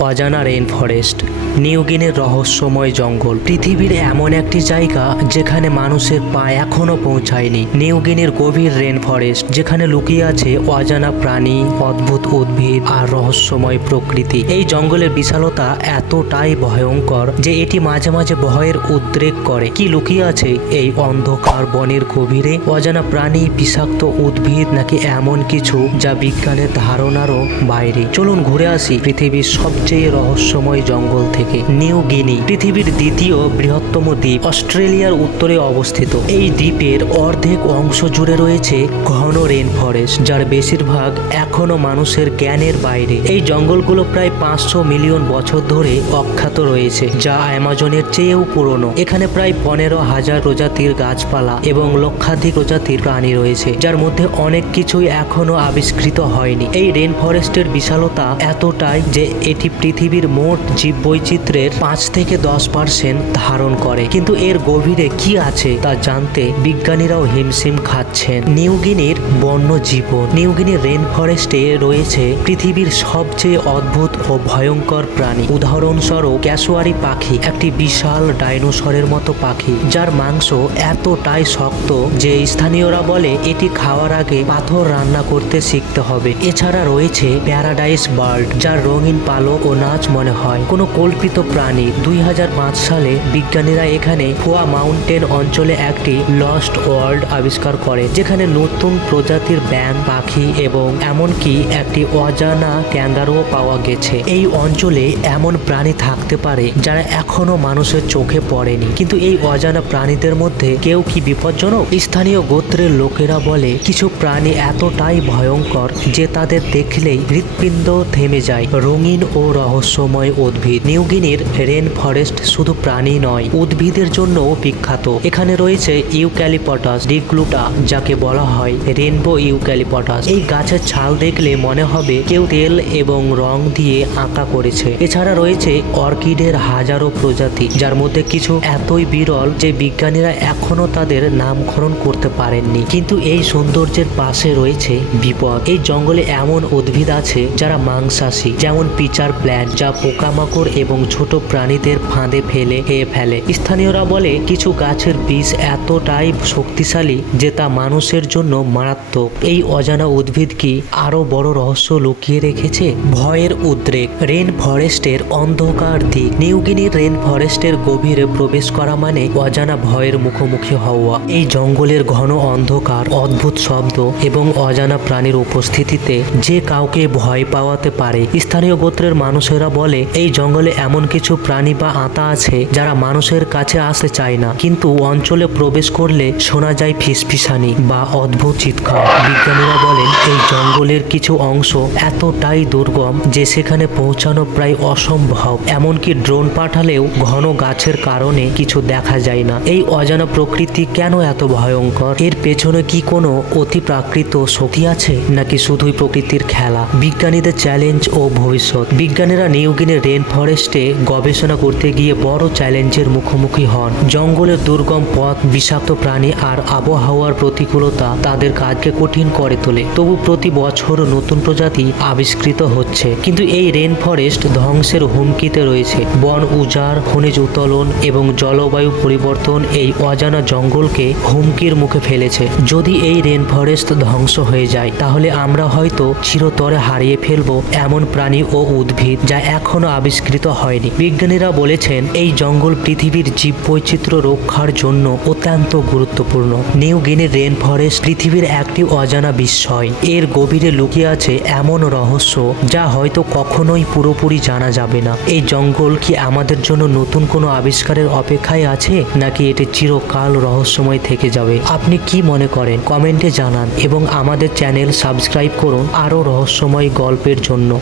অজানা rain forest নিউগিনের রহস্যময় জঙ্গল। পৃথিবীর এমন একটি জায়গা যেখানে মানুষের পা এখনও পৌঁছায়নি। নিউগিনের গভীর রেন ফরেস্ট যেখানে লুকিয়ে আছে অজানা প্রাণী, অদ্ভুত উদ্ভিদ আর রহস্যময় প্রকৃতি। এই জঙ্গলের বিশালতা এতটাই ভয়ঙ্কর যে এটি মাঝে মাঝে ভয়ের উদ্রেক করে। কি লুকিয়ে আছে এই অন্ধকার বনের গভীরে? অজানা প্রাণী, বিষাক্ত উদ্ভিদ নাকি এমন কিছু যা বিজ্ঞানের ধারণারও বাইরে? চলুন ঘুরে আসি পৃথিবীর সবচেয়ে রহস্যময় জঙ্গল থেকে নিউ গিনি, পৃথিবীর দ্বিতীয় বৃহত্তম দ্বীপ, অস্ট্রেলিয়ার উত্তরে অবস্থিত। এই দ্বীপের অর্ধেক অংশ জুড়ে রয়েছে ঘন রেন ফরেস্ট যার বেশিরভাগ এখনও মানুষের জ্ঞানের বাইরে। এই জঙ্গলগুলো প্রায় পাঁচশো মিলিয়ন বছর ধরে অখ্যাত রয়েছে, যা অ্যামাজনের চেয়েও পুরনো। এখানে প্রায় পনেরো হাজার প্রজাতির গাছপালা এবং লক্ষাধিক প্রজাতির প্রাণী রয়েছে, যার মধ্যে অনেক কিছুই এখনও আবিষ্কৃত হয়নি। এই রেন ফরেস্টের বিশালতা এতটাই যে এটি পৃথিবীর মোট জীববৈচিত্র্যের পাঁচ থেকে দশ পার্সেন্ট ধারণ করে। কিন্তু এর গভীরে কি আছে তা জানতে বিজ্ঞানীরাও হিমশিম খাচ্ছেন। নিউগিনির বন্য জীবন। নিউগিনির রেন ফরেস্টে রয়েছে পৃথিবীর সবচেয়ে অদ্ভুত ও ভয়ঙ্কর প্রাণী। উদাহরণস্বরূপ, ক্যাসোয়ারি পাখি, একটি বিশাল ডাইনোসরের মতো পাখি, যার মাংস এতটাই শক্ত যে স্থানীয়রা বলে এটি খাওয়ার আগে পাথর রান্না করতে শিখতে হবে। এছাড়া রয়েছে প্যারাডাইস বার্ড, যার রঙিন পালক নাচ মনে হয়। কোনো কল্পিত প্রাণী দুই হাজার পাঁচ সালে বিজ্ঞানীরা এখানে ফোয়া মাউন্টেন অঞ্চলে একটি লস্ট ওয়ার্ল্ড আবিষ্কার করে, যেখানে নতুন প্রজাতির ব্যাং পাখি এবং এমনকি একটি অজানা ক্যাঙ্গারুও পাওয়া গেছে। এই অঞ্চলে এমন প্রাণী থাকতে পারে যারা এখনও মানুষের চোখে পড়েনি। কিন্তু এই অজানা প্রাণীদের মধ্যে কেউ কি বিপজ্জনক? স্থানীয় গোত্রের লোকেরা বলে, কিছু প্রাণী এতটাই ভয়ঙ্কর যে তাদের দেখলেই হৃৎপিণ্ড থেমে যায়। রঙিন ও রহস্যময় উদ্ভিদ। নিউগিনির রেন ফরেস্ট শুধু প্রাণী নয়, উদ্ভিদের জন্যও বিখ্যাত। এখানে রয়েছে ইউক্যালিপটাস ডিগ্লুটা, যাকে বলা হয় রেনবো ইউক্যালিপটাস। এই গাছের ছাল দেখলে মনে হবে কেউ তেল এবং রং দিয়ে আঁকা করেছে। এছাড়া রয়েছে অর্কিডের হাজারো প্রজাতি, যার মধ্যে কিছু এতই বিরল যে বিজ্ঞানীরা এখনও তাদের নামকরণ করতে পারেননি। কিন্তু এই সৌন্দর্যের পাশে রয়েছে বিপদ। এই জঙ্গলে এমন উদ্ভিদ আছে যারা মাংসাশী, যেমন পিচার প্ল্যান্ট যা পোকামাকড় এবং ছোট প্রাণীদের ফাঁদে ফেলে, খেয়ে ফেলে। স্থানীয়রা বলে, কিছু গাছের বীজ এতটাই শক্তিশালী যে তা মানুষের জন্য মারাত্মক। এই অজানা উদ্ভিদ কি আরও বড় রহস্য লুকিয়ে রেখেছে? ভয়ের উদ্রেক, রেন ফরেস্টের অন্ধকার দিক। নিউগিনির রেন ফরেস্টের গভীরে প্রবেশ করা মানে অজানা ভয়ের মুখোমুখি হওয়া। এই জঙ্গলের ঘন অন্ধকার, অদ্ভুত শব্দ এবং অজানা প্রাণীর উপস্থিতিতে যে কাউকে ভয় পাওয়াতে পারে। স্থানীয় গোত্রের মানুষেরা বলে, এই জঙ্গলে এমন কিছু প্রাণী বা আতা আছে যারা মানুষের কাছে আসতে চায় না। কিন্তু অঞ্চলে প্রবেশ করলে শোনা যায় ফিসফিসানি বা অদ্ভুত চিৎকার। বিজ্ঞানীরা বলেন, এই জঙ্গলের কিছু অংশ এতটাই দুর্গম যে সেখানে পৌঁছানো প্রায় অসম্ভব। এমনকি ড্রোন পাঠালেও ঘন গাছের কারণে কিছু দেখা যায় না। এই অজানা প্রকৃতি কেন এত ভয়ঙ্কর? এর পেছনে কি কোনো অতি প্রাকৃত শক্তি আছে নাকি শুধুই প্রকৃতির খেলা? বিজ্ঞানীদের চ্যালেঞ্জ ও ভবিষ্যৎ। বিজ্ঞানীরা নিউগিনের রেন ফরেস্টে গবেষণা করতে গিয়ে বড় চ্যালেঞ্জের মুখোমুখি হন। জঙ্গলের দুর্গম পথ, বিষাক্ত প্রাণী আর আবহাওয়ার প্রতিকূলতা তাদের কাজকে কঠিন করে তোলে। তবু প্রতি বছর নতুন প্রজাতি আবিষ্কৃত হচ্ছে। কিন্তু এই রেন ফরেস্ট ধ্বংসের হুমকিতে রয়েছে। বন উজাড়, খনিজ উত্তোলন এবং জলবায়ু পরিবর্তন এই অজানা জঙ্গলকে হুমকির মুখে ফেলেছে। যদি এই রেন ফরেস্ট ধ্বংস হয়ে যায়, তাহলে আমরা হয়তো চিরতরে হারিয়ে ফেলব এমন প্রাণী ও উদ্ভিদ। যা এখনও আবিষ্কৃত হয়নি। বিজ্ঞানীরা বলেছেন, এই জঙ্গল পৃথিবীর জীববৈচিত্র্য রক্ষার জন্য অত্যন্ত গুরুত্বপূর্ণ। নিউ গিনির রেন ফরেস্ট পৃথিবীর একটি অজানা বিস্ময়। এর গভীরে লুকিয়ে আছে এমন রহস্য, যা হয়তো কখনোই পুরোপুরি জানা যাবে না। এই জঙ্গল কি আমাদের জন্য নতুন কোনো আবিষ্কারের অপেক্ষায় আছে, নাকি এটি চিরকাল রহস্যময় থেকে যাবে? আপনি কি মনে করেন? কমেন্টে জানান এবং আমাদের চ্যানেল সাবস্ক্রাইব করুন আরও রহস্যময় গল্পের জন্য।